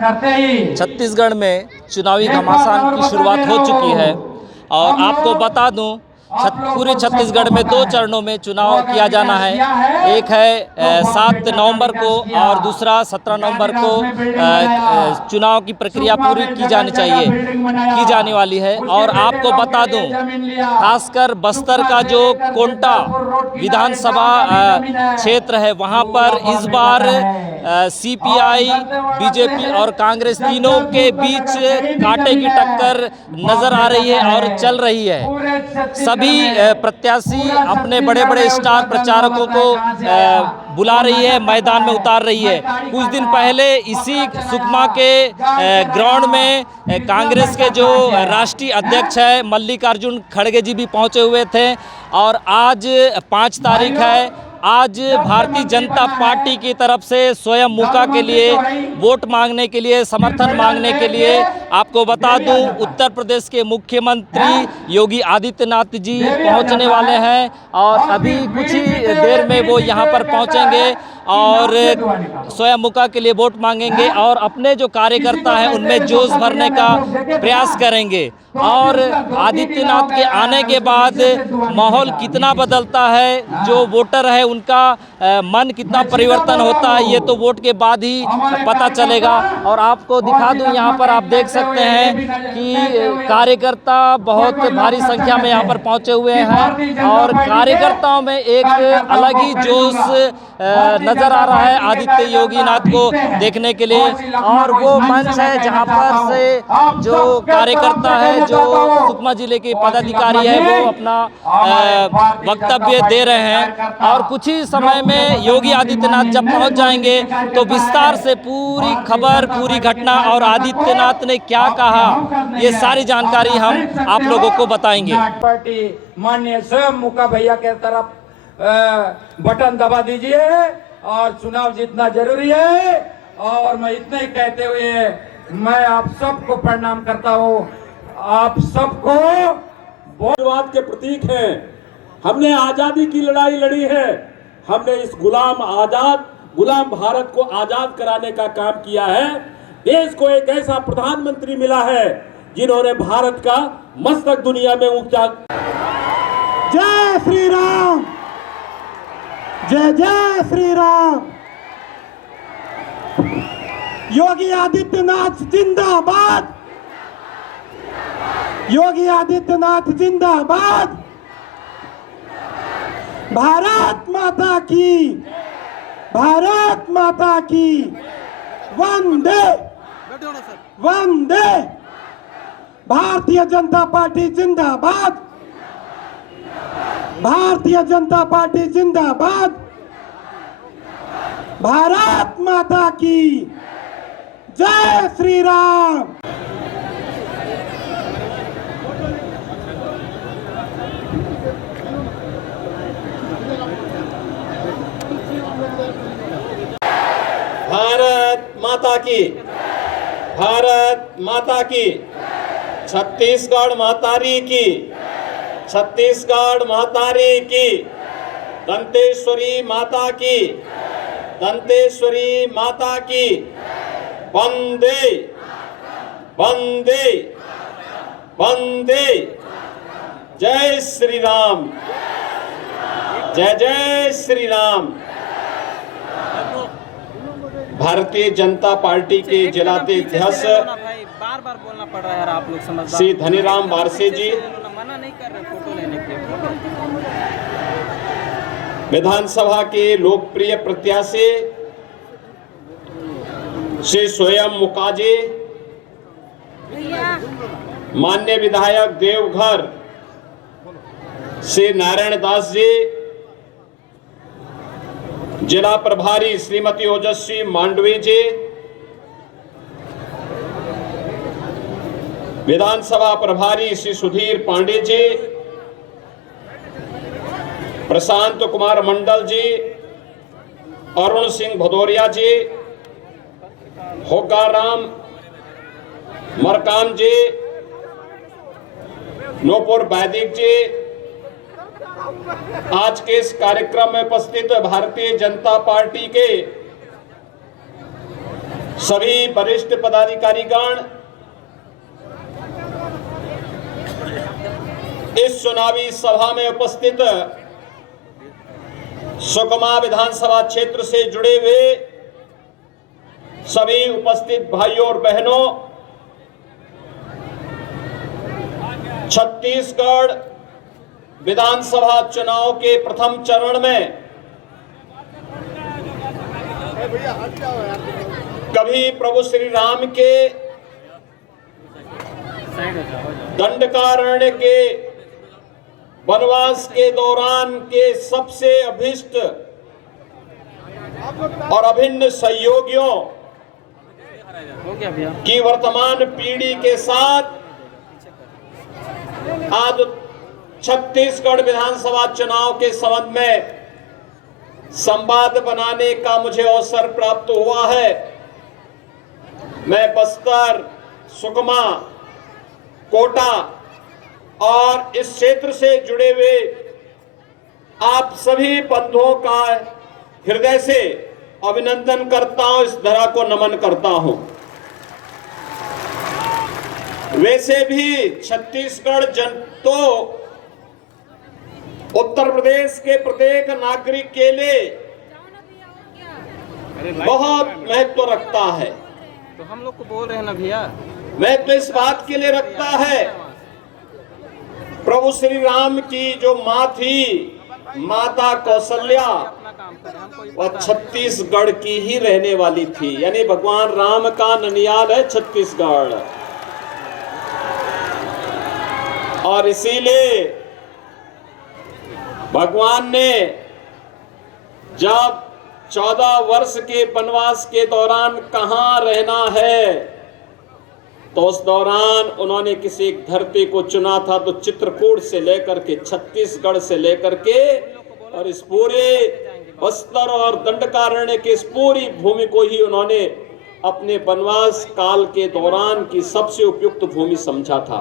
करते ही छत्तीसगढ़ में चुनावी घमासान की शुरुआत हो चुकी है और आपको बता दूं पूरे छत्तीसगढ़ में 2 चरणों में चुनाव किया जाना है। एक है 7 नवंबर को और दूसरा 17 नवंबर को चुनाव की प्रक्रिया पूरी की जाने वाली है। और आपको बता दूं खासकर बस्तर का जो कोंटा विधानसभा क्षेत्र है वहां पर इस बार सीपीआई, बीजेपी और कांग्रेस तीनों के बीच कांटे की टक्कर नजर आ रही है और चल रही है। सभी प्रत्याशी अपने बड़े बड़े स्टार प्रचारकों को बुला रही है, मैदान में उतार रही है। कुछ दिन पहले इसी सुकमा के ग्राउंड में कांग्रेस के जो राष्ट्रीय अध्यक्ष है मल्लिकार्जुन खड़गे जी भी पहुंचे हुए थे। और आज 5 तारीख है, आज भारतीय जनता पार्टी की तरफ से स्वयं मुका के लिए वोट मांगने के लिए, समर्थन मांगने के लिए आपको बता दूं उत्तर प्रदेश के मुख्यमंत्री योगी आदित्यनाथ जी पहुंचने वाले हैं और अभी कुछ ही देर में वो यहां पर पहुंचेंगे और स्वयं मुका के लिए वोट मांगेंगे और अपने जो कार्यकर्ता हैं उनमें जोश भरने का प्रयास करेंगे। और आदित्यनाथ के आने के बाद माहौल कितना बदलता है, जो वोटर है उनका मन कितना परिवर्तन होता है, ये तो वोट के बाद ही पता चलेगा। और आपको दिखा दूं यहाँ पर आप देख सकते हैं कि कार्यकर्ता बहुत भारी संख्या में यहाँ पर पहुँचे हुए हैं और कार्यकर्ताओं में एक अलग ही जोश नजर आ रहा है आदित्य योगीनाथ को देखने के लिए। और वो मंच है जहाँ पर से जो कार्यकर्ता है, जो सुकमा जिले के पदाधिकारी है, वो अपना वक्तव्य दे रहे हैं। और कुछ ही समय में योगी आदित्यनाथ जब पहुंच जाएंगे तो विस्तार से पूरी खबर, पूरी घटना और आदित्यनाथ ने क्या कहा, ये सारी जानकारी हम आप लोगों को बताएंगे। पार्टी माननीय स्वयं मुका भैया के तरफ बटन दबा दीजिए और चुनाव जीतना जरूरी है। और मैं इतना ही कहते हुए मैं आप सबको प्रणाम करता हूँ। आप सबको बहुत्ववाद के प्रतीक हैं। हमने आजादी की लड़ाई लड़ी है। हमने इस गुलाम भारत को आजाद कराने का काम किया है। देश को एक ऐसा प्रधानमंत्री मिला है जिन्होंने भारत का मस्तक दुनिया में ऊंचा। जय श्री राम, जय जय श्री राम। योगी आदित्यनाथ जिंदाबाद, योगी आदित्यनाथ जिंदाबाद। भारत माता की, भारत माता की वंदे वंदे। भारतीय जनता पार्टी जिंदाबाद, भारतीय जनता पार्टी जिंदाबाद। भारत माता की जय श्री राम। भारत माता की, भारत माता की। छत्तीसगढ़ महतारी की, छत्तीसगढ़ महतारी की। दंतेश्वरी माता की, दंतेश्वरी माता की। वंदे वंदे वंदे। जय श्री राम, जय जय श्री राम। भारतीय जनता पार्टी के जिलाध्यक्ष बार बोलना पड़ रहा है, आप लोग समझदार। श्री धनीराम बारसे जी मना नहीं कर रहे फोटो लेने के लिए। विधानसभा के लोकप्रिय प्रत्याशी श्री स्वयं मुका जी, माननीय विधायक देवघर श्री नारायण दास जी, जिला प्रभारी श्रीमती ओजस्वी मांडवी जी, विधानसभा प्रभारी श्री सुधीर पांडे जी, प्रशांत कुमार मंडल जी, अरुण सिंह भदौरिया जी, होगाराम मरकाम जी, नूपुर वैदिक जी। आज के इस कार्यक्रम में उपस्थित भारतीय जनता पार्टी के सभी वरिष्ठ पदाधिकारीगण, इस चुनावी सभा में उपस्थित सुकमा विधानसभा क्षेत्र से जुड़े हुए सभी उपस्थित भाइयों और बहनों, छत्तीसगढ़ विधानसभा चुनाव के प्रथम चरण में कभी प्रभु श्री राम के दंडकारण्य के वनवास के दौरान के सबसे अभिष्ट और अभिन्न सहयोगियों की वर्तमान पीढ़ी के साथ आज छत्तीसगढ़ विधानसभा चुनाव के संबंध में संवाद बनाने का मुझे अवसर प्राप्त हुआ है। मैं बस्तर, सुकमा, कोटा और इस क्षेत्र से जुड़े हुए आप सभी बंधुओं का हृदय से अभिनंदन करता हूं, इस धरा को नमन करता हूं। वैसे भी छत्तीसगढ़ तो उत्तर प्रदेश के प्रत्येक नागरिक के लिए बहुत महत्व रखता है। तो हम लोग को बोल रहे हैं ना भैया, महत्व इस बात के लिए रखता है, प्रभु श्री राम की जो माँ थी, माता कौशल्या, वह छत्तीसगढ़ की ही रहने वाली थी। यानी भगवान राम का ननियाल है छत्तीसगढ़। और इसीलिए भगवान ने जब 14 वर्ष के वनवास के दौरान कहां रहना है, तो उस दौरान उन्होंने किसी एक धरती को चुना था। तो चित्रकूट से लेकर के, छत्तीसगढ़ से लेकर के और इस पूरे बस्तर और दंडकारण्य की इस पूरी भूमि को ही उन्होंने अपने वनवास काल के दौरान की सबसे उपयुक्त भूमि समझा था।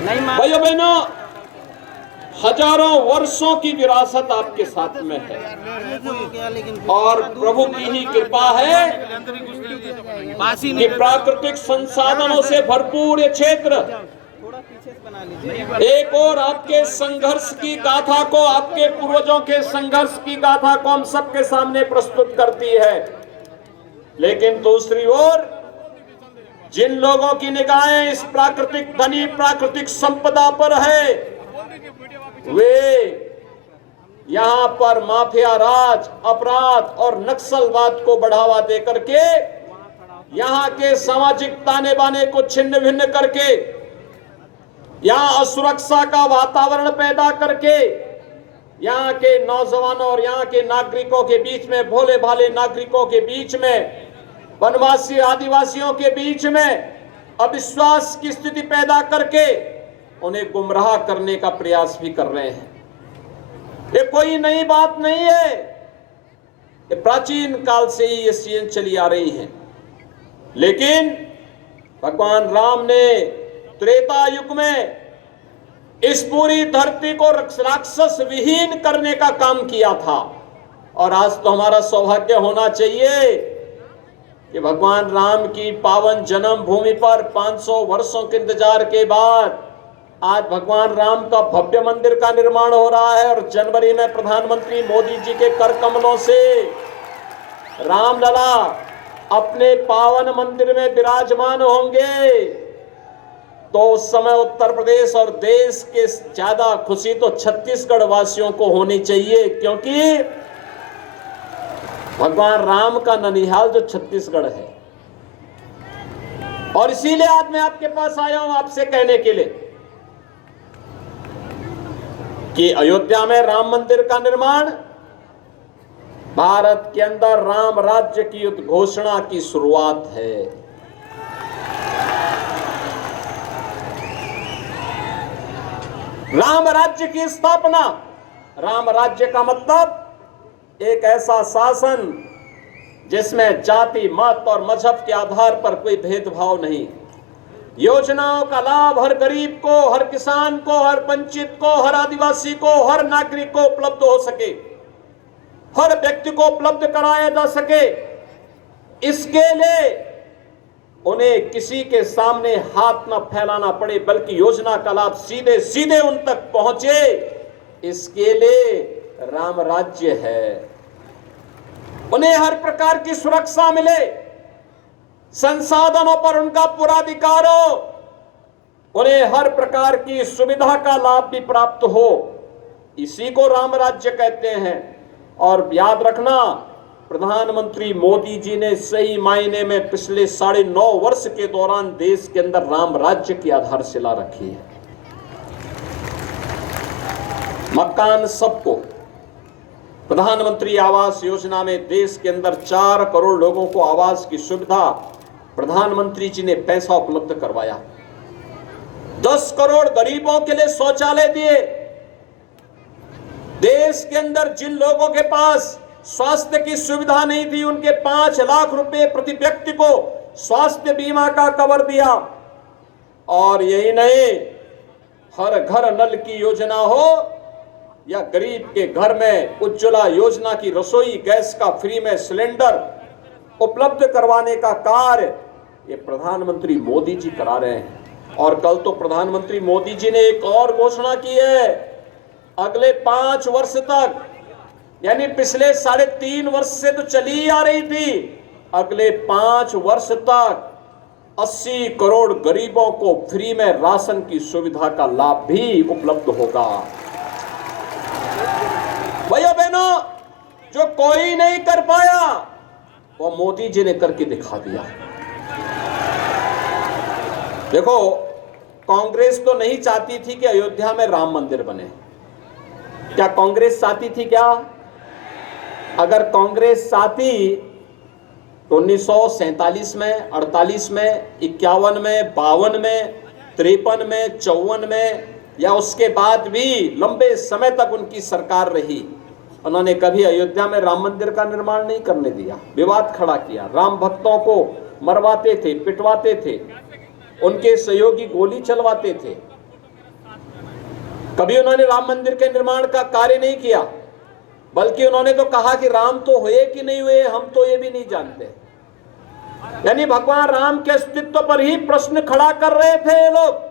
भाइयों बहनों, हजारों वर्षों की विरासत आपके साथ में है और प्रभु की ही कृपा है कि प्राकृतिक संसाधनों से भरपूर ये क्षेत्र एक और आपके संघर्ष की गाथा को, आपके पूर्वजों के संघर्ष की गाथा को हम सबके सामने प्रस्तुत करती है। लेकिन दूसरी ओर जिन लोगों की निगाहें इस प्राकृतिक धनी प्राकृतिक संपदा पर है, वे यहां पर माफिया राज, अपराध और नक्सलवाद को बढ़ावा देकर के यहां के सामाजिक ताने बाने को छिन्न भिन्न करके, यहां असुरक्षा का वातावरण पैदा करके, यहां के नौजवानों और यहां के नागरिकों के बीच में, भोले भाले नागरिकों के बीच में, वनवासी आदिवासियों के बीच में अविश्वास की स्थिति पैदा करके उन्हें गुमराह करने का प्रयास भी कर रहे हैं। ये कोई नई बात नहीं है, ये प्राचीन काल से ही ये चीजें चली आ रही हैं। लेकिन भगवान राम ने त्रेता युग में इस पूरी धरती को राक्षस विहीन करने का काम किया था। और आज तो हमारा सौभाग्य होना चाहिए कि भगवान राम की पावन जन्म भूमि पर 500 वर्षों के इंतजार के बाद आज भगवान राम का भव्य मंदिर का निर्माण हो रहा है। और जनवरी में प्रधानमंत्री मोदी जी के कर कमलों से रामलला अपने पावन मंदिर में विराजमान होंगे, तो उस समय उत्तर प्रदेश और देश के ज्यादा खुशी तो छत्तीसगढ़ वासियों को होनी चाहिए, क्योंकि भगवान राम का ननिहाल जो छत्तीसगढ़ है। और इसीलिए आज मैं आपके पास आया हूं आपसे कहने के लिए कि अयोध्या में राम मंदिर का निर्माण भारत के अंदर राम राज्य की उद्घोषणा की शुरुआत है। राम राज्य की स्थापना, राम राज्य का मतलब एक ऐसा शासन जिसमें जाति, मत और मजहब के आधार पर कोई भेदभाव नहीं। योजनाओं का लाभ हर गरीब को, हर किसान को, हर वंचित को, हर आदिवासी को, हर नागरिक को उपलब्ध हो सके, हर व्यक्ति को उपलब्ध कराया जा सके। इसके लिए उन्हें किसी के सामने हाथ न फैलाना पड़े, बल्कि योजना का लाभ सीधे सीधे उन तक पहुंचे, इसके लिए राम राज्य है। उन्हें हर प्रकार की सुरक्षा मिले, संसाधनों पर उनका पूरा अधिकार हो, उन्हें हर प्रकार की सुविधा का लाभ भी प्राप्त हो, इसी को राम राज्य कहते हैं। और याद रखना, प्रधानमंत्री मोदी जी ने सही मायने में पिछले 9.5 वर्ष के दौरान देश के अंदर राम राज्य की आधारशिला रखी है। मकान सबको, प्रधानमंत्री आवास योजना में देश के अंदर 4 करोड़ लोगों को आवास की सुविधा प्रधानमंत्री जी ने पैसा उपलब्ध करवाया। 10 करोड़ गरीबों के लिए शौचालय दिए। देश के अंदर जिन लोगों के पास स्वास्थ्य की सुविधा नहीं थी, उनके 5 लाख रुपए प्रति व्यक्ति को स्वास्थ्य बीमा का कवर दिया। और यही नहीं, हर घर नल की योजना हो या गरीब के घर में उज्ज्वला योजना की रसोई गैस का फ्री में सिलेंडर उपलब्ध करवाने का कार्य ये प्रधानमंत्री मोदी जी करा रहे हैं। और कल तो प्रधानमंत्री मोदी जी ने एक और घोषणा की है, अगले 5 वर्ष तक, यानी पिछले 3.5 वर्ष से तो चली ही आ रही थी, अगले 5 वर्ष तक 80 करोड़ गरीबों को फ्री में राशन की सुविधा का लाभ भी उपलब्ध होगा। भाइयों बहनों, जो कोई नहीं कर पाया वो मोदी जी ने करके दिखा दिया। देखो, कांग्रेस तो नहीं चाहती थी कि अयोध्या में राम मंदिर बने। क्या कांग्रेस चाहती थी क्या? अगर कांग्रेस चाहती तो 1947 में, 48 में, 51 में, 52 में, 53 में, 54 में या उसके बाद भी लंबे समय तक उनकी सरकार रही, उन्होंने कभी अयोध्या में राम मंदिर का निर्माण नहीं करने दिया। विवाद खड़ा किया, राम भक्तों को मरवाते थे, पिटवाते थे, उनके सहयोगी गोली चलवाते थे। कभी उन्होंने राम मंदिर के निर्माण का कार्य नहीं किया, बल्कि उन्होंने तो कहा कि राम तो हुए कि नहीं हुए हम तो ये भी नहीं जानते। यानी भगवान राम के अस्तित्व पर ही प्रश्न खड़ा कर रहे थे ये लोग।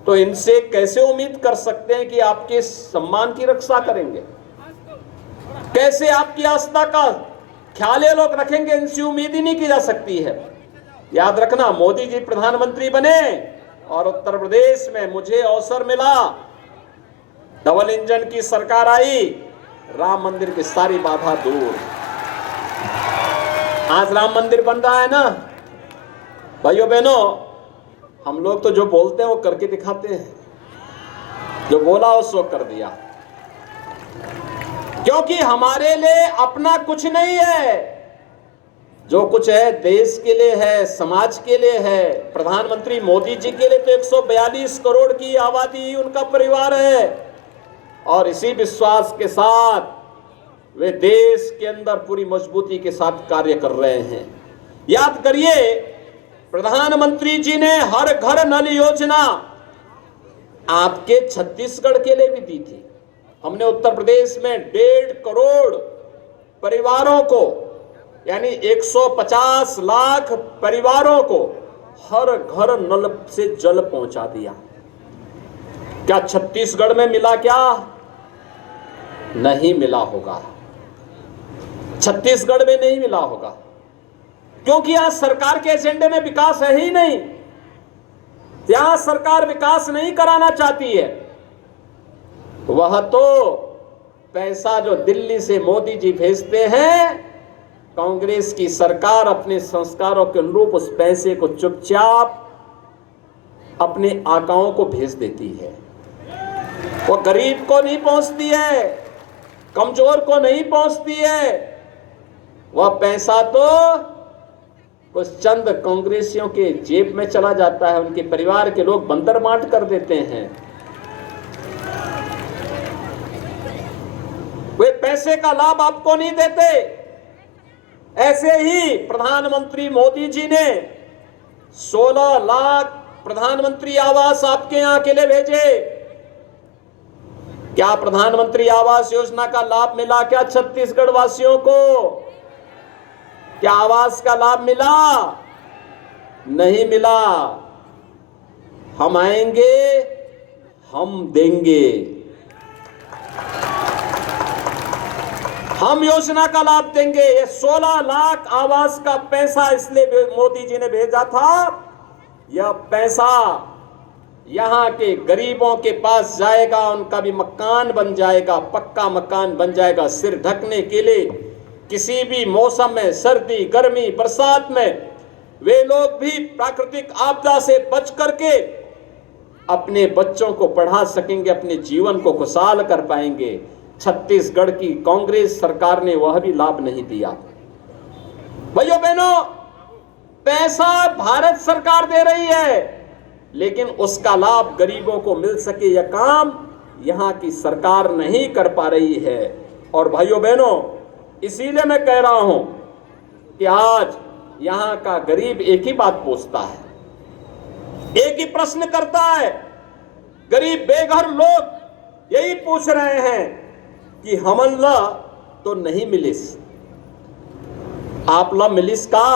तो इनसे कैसे उम्मीद कर सकते हैं कि आपके सम्मान की रक्षा करेंगे? कैसे आपकी आस्था का ख्याल ये लोग रखेंगे? इनसे उम्मीद ही नहीं की जा सकती है। याद रखना, मोदी जी प्रधानमंत्री बने और उत्तर प्रदेश में मुझे अवसर मिला, डबल इंजन की सरकार आई, राम मंदिर की सारी बाधा दूर। आज राम मंदिर बन रहा है ना। भाइयों बहनों, हम लोग तो जो बोलते हैं वो करके दिखाते हैं, जो बोला उसको कर दिया, क्योंकि हमारे लिए अपना कुछ नहीं है। जो कुछ है देश के लिए है, समाज के लिए है। प्रधानमंत्री मोदी जी के लिए तो 142 करोड़ की आबादी उनका परिवार है, और इसी विश्वास के साथ वे देश के अंदर पूरी मजबूती के साथ कार्य कर रहे हैं। याद करिए, प्रधानमंत्री जी ने हर घर नल योजना आपके छत्तीसगढ़ के लिए भी दी थी। हमने उत्तर प्रदेश में 1.5 करोड़ परिवारों को, यानी 150 लाख परिवारों को हर घर नल से जल पहुंचा दिया। क्या छत्तीसगढ़ में मिला? क्या नहीं मिला होगा, छत्तीसगढ़ में नहीं मिला होगा, क्योंकि यहां सरकार के एजेंडे में विकास है ही नहीं। यहां सरकार विकास नहीं कराना चाहती है। वह तो पैसा जो दिल्ली से मोदी जी भेजते हैं, कांग्रेस की सरकार अपने संस्कारों के अनुरूप उस पैसे को चुपचाप अपने आकाओं को भेज देती है। वो गरीब को नहीं पहुंचती है, कमजोर को नहीं पहुंचती है। वह पैसा तो कुछ चंद कांग्रेसियों के जेब में चला जाता है, उनके परिवार के लोग बंदर बांट कर देते हैं। वे पैसे का लाभ आपको नहीं देते। ऐसे ही प्रधानमंत्री मोदी जी ने 16 लाख प्रधानमंत्री आवास आपके यहां के लिए भेजे। क्या प्रधानमंत्री आवास योजना का लाभ मिला क्या छत्तीसगढ़ वासियों को? क्या आवास का लाभ मिला? नहीं मिला। हम आएंगे, हम देंगे। हम योजना का लाभ देंगे। ये 16 लाख आवास का पैसा इसलिए मोदी जी ने भेजा था, यह पैसा यहां के गरीबों के पास जाएगा, उनका भी मकान बन जाएगा, पक्का मकान बन जाएगा, सिर ढकने के लिए। किसी भी मौसम में, सर्दी, गर्मी, बरसात में वे लोग भी प्राकृतिक आपदा से बच करके अपने बच्चों को पढ़ा सकेंगे, अपने जीवन को खुशहाल कर पाएंगे। छत्तीसगढ़ की कांग्रेस सरकार ने वह भी लाभ नहीं दिया। भाइयों बहनों, पैसा भारत सरकार दे रही है, लेकिन उसका लाभ गरीबों को मिल सके यह काम यहां की सरकार नहीं कर पा रही है। और भाइयों बहनों, इसीलिए मैं कह रहा हूं कि आज यहां का गरीब एक ही बात पूछता है, एक ही प्रश्न करता है। गरीब बेघर लोग यही पूछ रहे हैं कि हमन ला तो नहीं मिलिस, आप ला मिलिस का?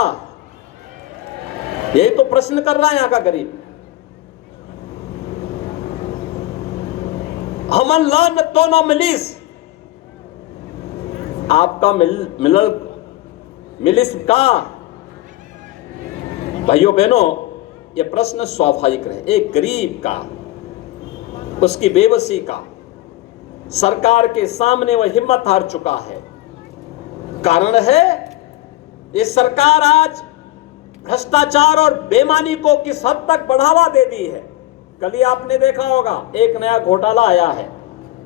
यही तो प्रश्न कर रहा है यहां का गरीब। हमन ला न तो न मिलिस, आपका मिलिस का? भाइयों बहनों, यह प्रश्न स्वाभाविक रहे। एक गरीब का, उसकी बेबसी का सरकार के सामने वह हिम्मत हार चुका है। कारण है ये सरकार आज भ्रष्टाचार और बेईमानी को किस हद तक बढ़ावा दे दी है। कल ही आपने देखा होगा, एक नया घोटाला आया है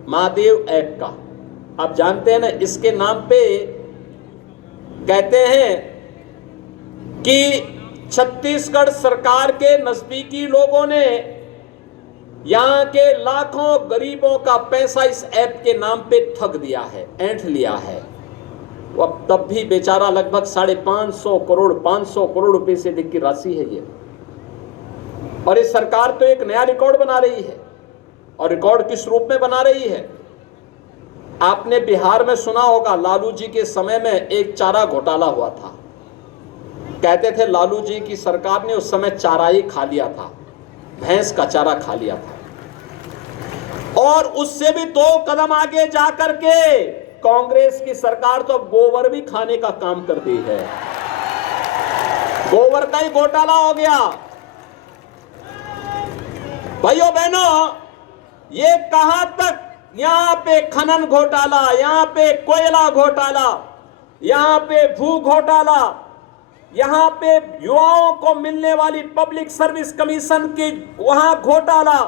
महादेव ऐप का। आप जानते हैं ना, इसके नाम पे कहते हैं कि छत्तीसगढ़ सरकार के नजदीकी लोगों ने यहां के लाखों गरीबों का पैसा इस ऐप के नाम पे ठग दिया है, ऐंठ लिया है। वो अब तब भी बेचारा लगभग 550 करोड़ रुपए से अधिक की राशि है ये। और ये सरकार तो एक नया रिकॉर्ड बना रही है, और रिकॉर्ड किस रूप में बना रही है? आपने बिहार में सुना होगा, लालू जी के समय में एक चारा घोटाला हुआ था। कहते थे लालू जी की सरकार ने उस समय चारा ही खा लिया था, भैंस का चारा खा लिया था। और उससे भी 2 कदम आगे जाकर के कांग्रेस की सरकार तो अब गोबर भी खाने का काम करती है। गोबर का ही घोटाला हो गया। भाइयों बहनों, ये कहां तक? यहां पे खनन घोटाला, यहां पे कोयला घोटाला, यहां पे भू घोटाला, यहां पे युवाओं को मिलने वाली पब्लिक सर्विस कमीशन की वहां घोटाला,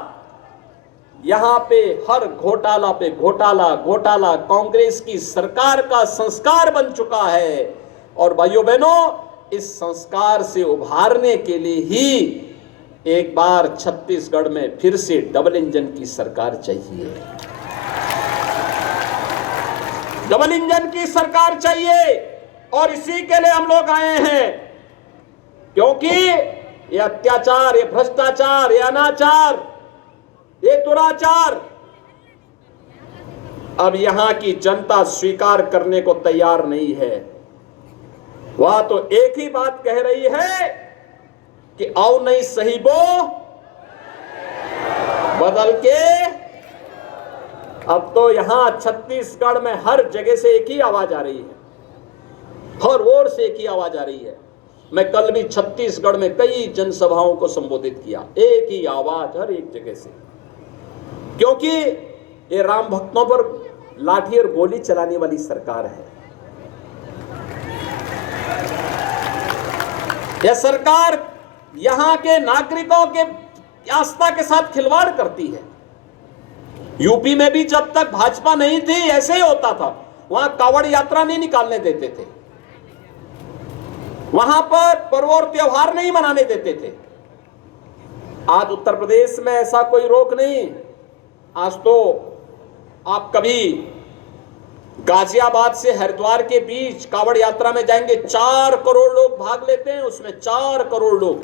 यहां पे हर घोटाला पे घोटाला घोटाला कांग्रेस की सरकार का संस्कार बन चुका है। और भाइयों बहनों, इस संस्कार से उभारने के लिए ही एक बार छत्तीसगढ़ में फिर से डबल इंजन की सरकार चाहिए। डबल इंजन की सरकार चाहिए, और इसी के लिए हम लोग आए हैं, क्योंकि ये अत्याचार, ये भ्रष्टाचार, ये अनाचार, ये दुराचार अब यहां की जनता स्वीकार करने को तैयार नहीं है। वह तो एक ही बात कह रही है कि आओ नहीं सही बो बदल के। अब तो यहां छत्तीसगढ़ में हर जगह से एक ही आवाज आ रही है, हर ओर से एक ही आवाज आ रही है। मैं कल भी छत्तीसगढ़ में कई जनसभाओं को संबोधित किया, एक ही आवाज हर एक जगह से, क्योंकि ये राम भक्तों पर लाठी और गोली चलाने वाली सरकार है। यह सरकार यहां के नागरिकों के आस्था के साथ खिलवाड़ करती है। यूपी में भी जब तक भाजपा नहीं थी ऐसे ही होता था, वहां कावड़ यात्रा नहीं निकालने देते थे, वहां पर पर्व और त्योहार नहीं मनाने देते थे। आज उत्तर प्रदेश में ऐसा कोई रोक नहीं। आज तो आप कभी गाजियाबाद से हरिद्वार के बीच कावड़ यात्रा में जाएंगे, 4 करोड़ लोग भाग लेते हैं, उसमें 4 करोड़ लोग,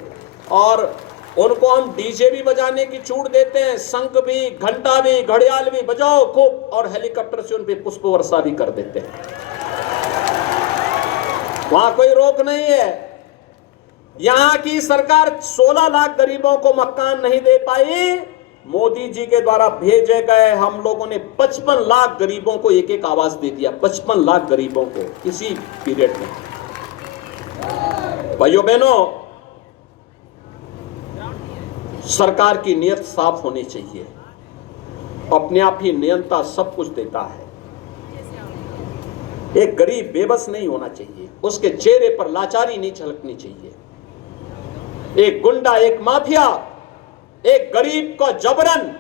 और उनको हम डीजे भी बजाने की छूट देते हैं, शंख भी, घंटा भी, घड़ियाल भी बजाओ खूब, और हेलीकॉप्टर से उन पे पुष्प वर्षा भी कर देते हैं। वहां कोई रोक नहीं है। यहां की सरकार 16 लाख गरीबों को मकान नहीं दे पाई। मोदी जी के द्वारा भेजे गए हम लोगों ने 55 लाख गरीबों को एक एक आवास दे दिया। 55 लाख गरीबों को किसी पीरियड में। भाइयों बहनों, सरकार की नीयत साफ होनी चाहिए। अपने आप ही नियंता सब कुछ देता है। एक गरीब बेबस नहीं होना चाहिए, उसके चेहरे पर लाचारी नहीं झलकनी चाहिए। एक गुंडा, एक माफिया, एक गरीब को जबरन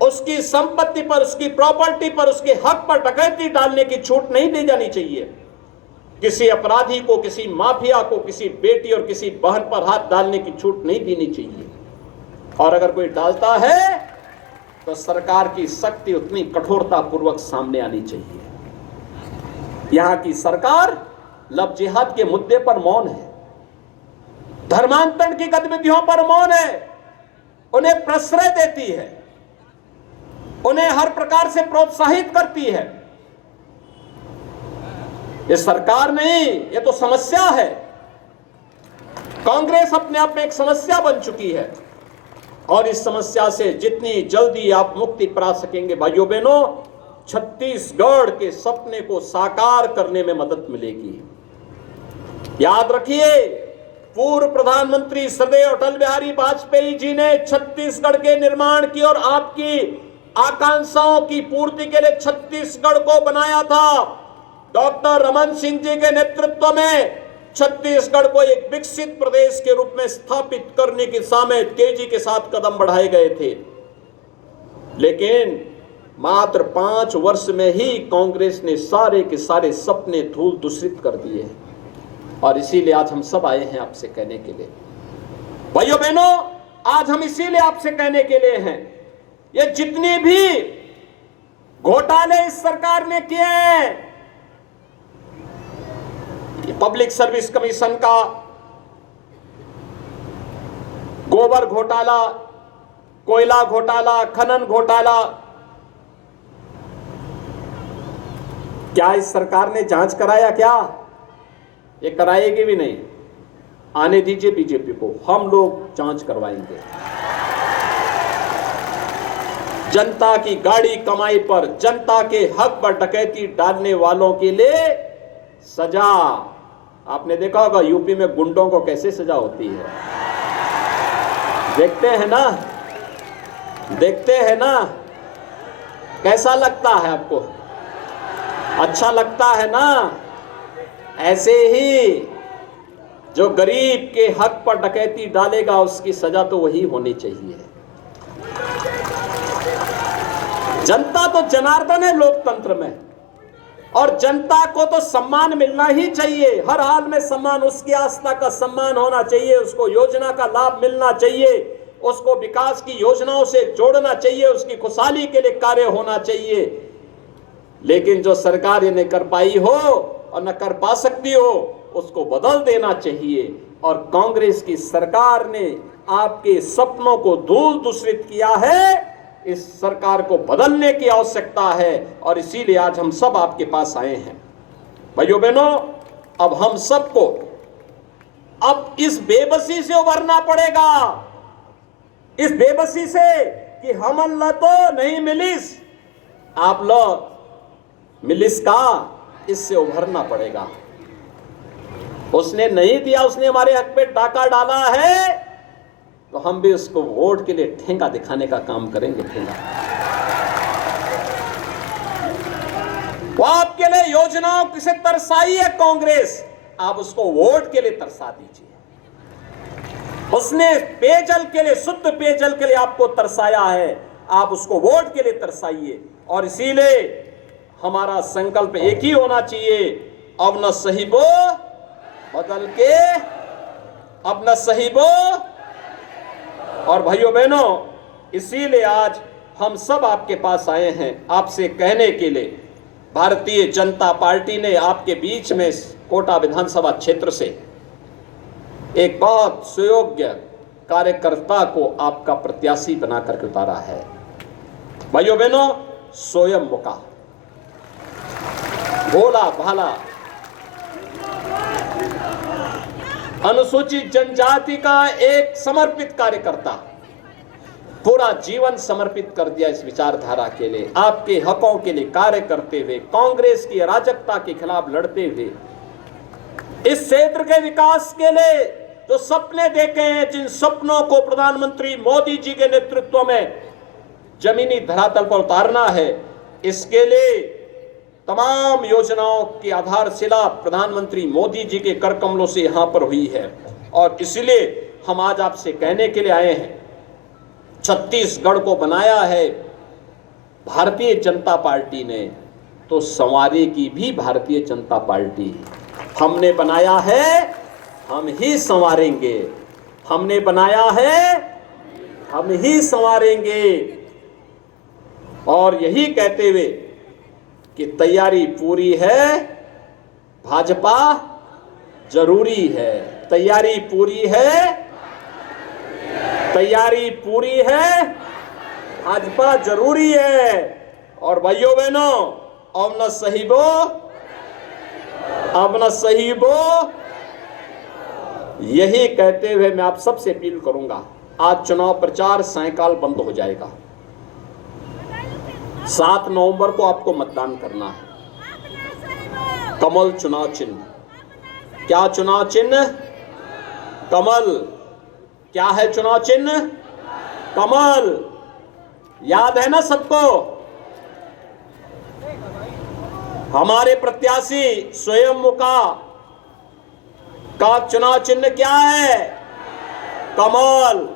उसकी संपत्ति पर, उसकी प्रॉपर्टी पर, उसके हक पर डकैती डालने की छूट नहीं दी जानी चाहिए। किसी अपराधी को, किसी माफिया को, किसी बेटी और किसी बहन पर हाथ डालने की छूट नहीं देनी चाहिए। और अगर कोई डालता है तो सरकार की सख्ती उतनी कठोरता पूर्वक सामने आनी चाहिए। यहां की सरकार लव जिहाद के मुद्दे पर मौन है, धर्मांतरण की गतिविधियों पर मौन है, उन्हें प्रश्रय देती है, उन्हें हर प्रकार से प्रोत्साहित करती है। ये सरकार नहीं, ये तो समस्या है। कांग्रेस अपने आप में एक समस्या बन चुकी है और इस समस्या से जितनी जल्दी आप मुक्ति पा सकेंगे भाइयों बहनों, छत्तीसगढ़ के सपने को साकार करने में मदद मिलेगी। याद रखिए, पूर्व प्रधानमंत्री श्रद्धेय अटल बिहारी वाजपेयी जी ने छत्तीसगढ़ के निर्माण की और आपकी आकांक्षाओं की पूर्ति के लिए छत्तीसगढ़ को बनाया था। डॉक्टर रमन सिंह जी के नेतृत्व में छत्तीसगढ़ को एक विकसित प्रदेश के रूप में स्थापित करने की दिशा में तेजी के साथ कदम बढ़ाए गए थे। लेकिन मात्र 5 वर्ष में ही कांग्रेस ने सारे के सारे सपने धूल दूषित कर दिए। और इसीलिए आज हम सब आए हैं आपसे कहने के लिए, भाइयों बहनों, आज हम इसीलिए आपसे कहने के लिए हैं, ये जितने भी घोटाले इस सरकार ने किए हैं, पब्लिक सर्विस कमीशन का गोबर घोटाला, कोयला घोटाला, खनन घोटाला, क्या इस सरकार ने जांच कराया? क्या ये कराएगी भी नहीं। आने दीजिए बीजेपी को, हम लोग जांच करवाएंगे। जनता की गाड़ी कमाई पर, जनता के हक पर डकैती डालने वालों के लिए सजा। आपने देखा होगा यूपी में गुंडों को कैसे सजा होती है, देखते हैं ना, देखते हैं ना। कैसा लगता है आपको? अच्छा लगता है ना? ऐसे ही जो गरीब के हक पर डकैती डालेगा उसकी सजा तो वही होनी चाहिए। जनता तो जनार्दन है लोकतंत्र में, और जनता को तो सम्मान मिलना ही चाहिए। हर हाल में सम्मान, उसकी आस्था का सम्मान होना चाहिए, उसको योजना का लाभ मिलना चाहिए, उसको विकास की योजनाओं से जोड़ना चाहिए, उसकी खुशहाली के लिए कार्य होना चाहिए। लेकिन जो सरकार ये नहीं कर पाई हो और न कर पा सकती हो, उसको बदल देना चाहिए। और कांग्रेस की सरकार ने आपके सपनों को धूल दूषित किया है। इस सरकार को बदलने की आवश्यकता है और इसीलिए आज हम सब आपके पास आए हैं। भाइयों बहनों, अब हम सबको अब इस बेबसी से उभरना पड़ेगा, इस बेबसी से कि हम अल्लाह तो नहीं मिलिस, आप लोग मिलिस का, इससे उभरना पड़ेगा। उसने नहीं दिया, उसने हमारे हक पे डाका डाला है, तो हम भी उसको वोट के लिए ठेंगा दिखाने का काम करेंगे। ठेंगा वो आपके लिए योजनाओं किसे तरसाई है कांग्रेस, आप उसको वोट के लिए तरसा दीजिए। उसने पेयजल के लिए, शुद्ध पेयजल के लिए आपको तरसाया है, आप उसको वोट के लिए तरसाइए। और इसीलिए हमारा संकल्प एक ही होना चाहिए, अब न सहीबो बदल के, अब न सहीबो। और भाइयों बहनों, इसीलिए आज हम सब आपके पास आए हैं आपसे कहने के लिए, भारतीय जनता पार्टी ने आपके बीच में कोटा विधानसभा क्षेत्र से एक बहुत सुयोग्य कार्यकर्ता को आपका प्रत्याशी बनाकर उतारा है। भाइयों बहनों, स्वयं मुका, भोला भाला, अनुसूचित जनजाति का एक समर्पित कार्यकर्ता, पूरा जीवन समर्पित कर दिया इस विचारधारा के लिए, आपके हकों के लिए कार्य करते हुए, कांग्रेस की अराजकता के खिलाफ लड़ते हुए, इस क्षेत्र के विकास के लिए जो सपने देखे हैं, जिन सपनों को प्रधानमंत्री मोदी जी के नेतृत्व में जमीनी धरातल पर उतारना है, इसके लिए तमाम योजनाओं की आधारशिला प्रधानमंत्री मोदी जी के कर कमलों से यहां पर हुई है। और इसलिए हम आज आपसे कहने के लिए आए हैं, छत्तीसगढ़ को बनाया है भारतीय जनता पार्टी ने, तो संवारेगी भी भारतीय जनता पार्टी। हमने बनाया है, हम ही संवारेंगे। हमने बनाया है, हम ही संवारेंगे। और यही कहते हुए कि तैयारी पूरी है, भाजपा जरूरी है। तैयारी पूरी है, तैयारी पूरी है, भाजपा जरूरी है। और भाइयों बहनों, अब न सहीबो, अब न सहीबो, यही कहते हुए मैं आप सबसे अपील करूंगा, आज चुनाव प्रचार सायंकाल बंद हो जाएगा। 7 नवंबर को आपको मतदान करना है। कमल चुनाव चिन्ह। क्या चुनाव चिन्ह? कमल। क्या है चुनाव चिन्ह? कमल। याद है ना सबको? हमारे प्रत्याशी स्वयंमुखा का चुनाव चिन्ह क्या है? कमल।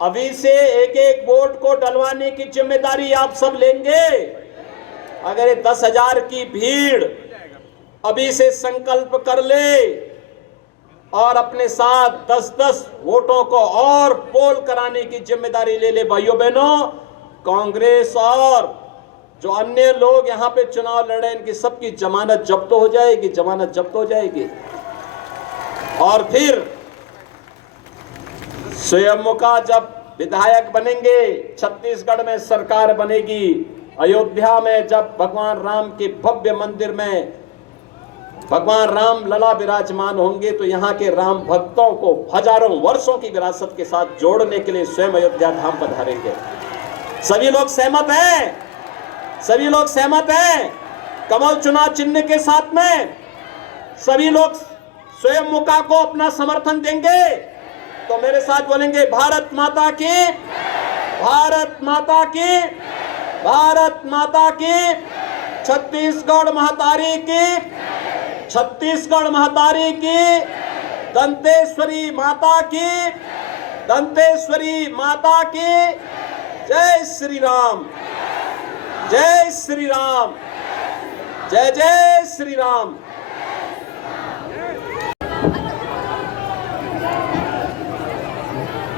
अभी से एक एक वोट को डलवाने की जिम्मेदारी आप सब लेंगे। अगर ये 10,000 की भीड़ अभी से संकल्प कर ले और अपने साथ 10-10 वोटों को और पोल कराने की जिम्मेदारी ले ले, भाइयों बहनों, कांग्रेस और जो अन्य लोग यहाँ पे चुनाव लड़ रहे हैं, इनकी सबकी जमानत जब्त हो जाएगी, जमानत जब्त हो जाएगी। और फिर स्वयंमुखा जब विधायक बनेंगे, छत्तीसगढ़ में सरकार बनेगी, अयोध्या में जब भगवान राम के भव्य मंदिर में भगवान राम लला विराजमान होंगे, तो यहाँ के राम भक्तों को हजारों वर्षों की विरासत के साथ जोड़ने के लिए स्वयं अयोध्या धाम पधारेंगे। सभी लोग सहमत हैं? सभी लोग सहमत हैं? कमल चुनाव चिन्ह के साथ में सभी लोग स्वयंमुखा को अपना समर्थन देंगे? तो मेरे साथ बोलेंगे, भारत माता की, भारत माता की, भारत माता की, छत्तीसगढ़ महतारी की, छत्तीसगढ़ महतारी की, दंतेश्वरी माता की, दंतेश्वरी माता की। जय श्री राम, जय श्री राम, जय जय श्री राम।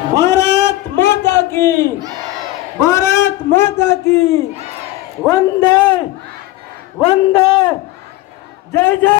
भारत माता की, भारत माता की, वंदे वंदे, जय जय।